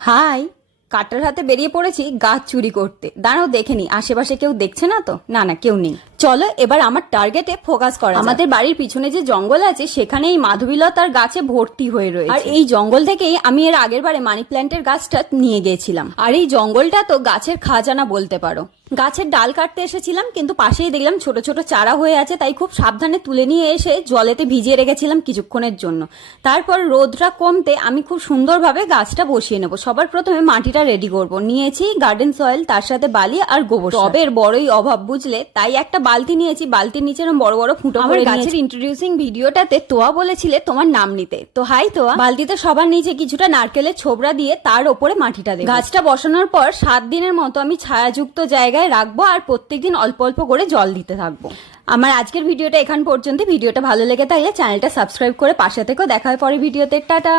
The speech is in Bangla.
হাই, কাটার হাতে বেরিয়ে পড়েছি গাছ চুরি করতে। দাঁড়াও দেখে নি আশেপাশে কেউ দেখছে না তো। না না, কেউ নেই। চলো এবার আমার টার্গেটে ফোকাস করা যাক। আমাদের বাড়ির পিছনে যে জঙ্গল আছে সেখানে এই মাধবীলতার গাছে ভর্তি হয়ে রয়েছে। আর এই জঙ্গল থেকেই আমি এর আগের বারে মানি প্ল্যান্টের গাছটা নিয়ে গিয়েছিলাম। আর এই জঙ্গলটা তো গাছের খাজানা বলতে পারো। গাছের ডাল কাটতে এসেছিলাম, কিন্তু পাশেই দেখলাম ছোট ছোট চারা হয়ে আছে, তাই খুব সাবধানে তুলে নিয়ে এসে জলেতে ভিজিয়ে রেখেছিলাম কিছুক্ষণের জন্য। তারপর রোদটা কমতে আমি খুব সুন্দরভাবে গাছটা বসিয়ে নেব। সবার প্রথমে মাটিটা রেডি করব। নিয়েছি গার্ডেন সয়েল, তার সাথে বালি আর গোবর। টবের বড়ই অভাব বুঝলে, তাই একটা বালতি নিয়েছি। বালতির নিচে বড় বড় ফুটো করে গাছের ইন্ট্রোডিউসিং ভিডিওটাতে তোয়া বলেছিলে তোমার নাম নিতে, তো হাই তোয়া। বালতিতে সবার নিচে কিছুটা নারকেলের ছোবড়া দিয়ে তার ওপরে মাটিটা দেব। গাছটা বসানোর পর 7 দিনের মতো আমি ছায়াযুক্ত জায়গায় রাখবো আর প্রত্যেকদিন অল্প অল্প করে জল দিতে থাকবো। আমার আজকের ভিডিওটা এখান পর্যন্ত। ভিডিওটা ভালো লেগে থাকলে চ্যানেলটা সাবস্ক্রাইব করে পাশে থেকেও। দেখা হয় পরের ভিডিওতে। টাটা।